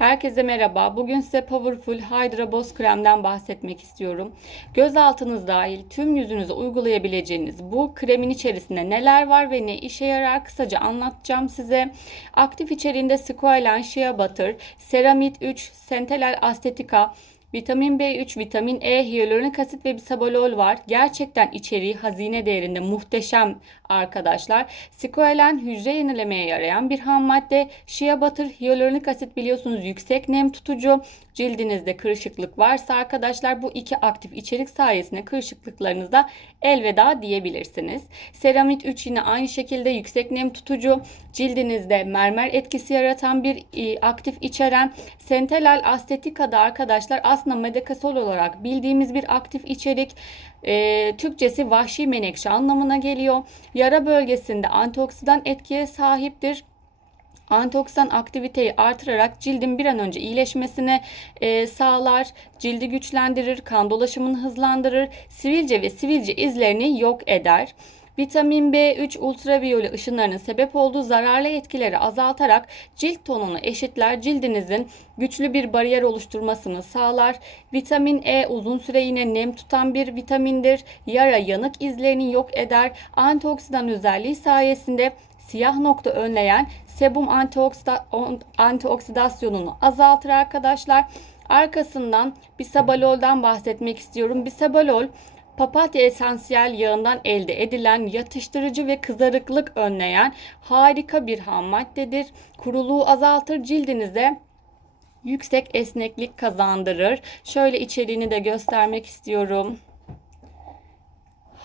Herkese merhaba. Bugün size Powerful Hydra Boss kremden bahsetmek istiyorum. Göz altınız dahil tüm yüzünüze uygulayabileceğiniz bu kremin içerisinde neler var ve ne işe yarar kısaca anlatacağım size. Aktif içeriğinde Squalane Shea Butter, Ceramide 3, Centelal Aesthetica, Vitamin B3, vitamin E, hyaluronik asit ve bisabolol var. Gerçekten içeriği hazine değerinde muhteşem arkadaşlar. Squalane hücre yenilemeye yarayan bir ham madde. Shea butter, hyaluronik asit biliyorsunuz yüksek nem tutucu. Cildinizde kırışıklık varsa arkadaşlar bu iki aktif içerik sayesinde kırışıklıklarınıza elveda diyebilirsiniz. Seramit 3 yine aynı şekilde yüksek nem tutucu. Cildinizde mermer etkisi yaratan bir e, aktif içeren. Sentelal Aesthetica'da arkadaşlar aslında medikasol olarak bildiğimiz bir aktif içerik. E, Türkçesi vahşi menekşe anlamına geliyor. Yara bölgesinde antioksidan etkiye sahiptir antioksidan aktiviteyi artırarak cildin bir an önce iyileşmesine e, sağlar, cildi güçlendirir, kan dolaşımını hızlandırır, sivilce ve sivilce izlerini yok eder. Vitamin B3 ultraviyole ışınlarının sebep olduğu zararlı etkileri azaltarak cilt tonunu eşitler, cildinizin güçlü bir bariyer oluşturmasını sağlar. Vitamin E uzun süre yine nem tutan bir vitamindir. Yara yanık izlerini yok eder. Antioksidan özelliği sayesinde siyah nokta önleyen sebum antioksida, antioksidasyonunu azaltır arkadaşlar. Arkasından bisabaloldan bahsetmek istiyorum. Bisabalol papatya esansiyel yağından elde edilen yatıştırıcı ve kızarıklık önleyen harika bir ham maddedir. Kuruluğu azaltır cildinize yüksek esneklik kazandırır. Şöyle içeriğini de göstermek istiyorum.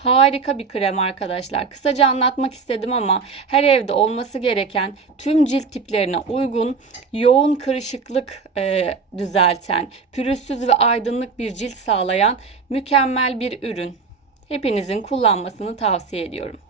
Harika bir krem arkadaşlar. Kısaca anlatmak istedim ama her evde olması gereken tüm cilt tiplerine uygun, yoğun kırışıklık e, düzelten, pürüzsüz ve aydınlık bir cilt sağlayan mükemmel bir ürün. Hepinizin kullanmasını tavsiye ediyorum.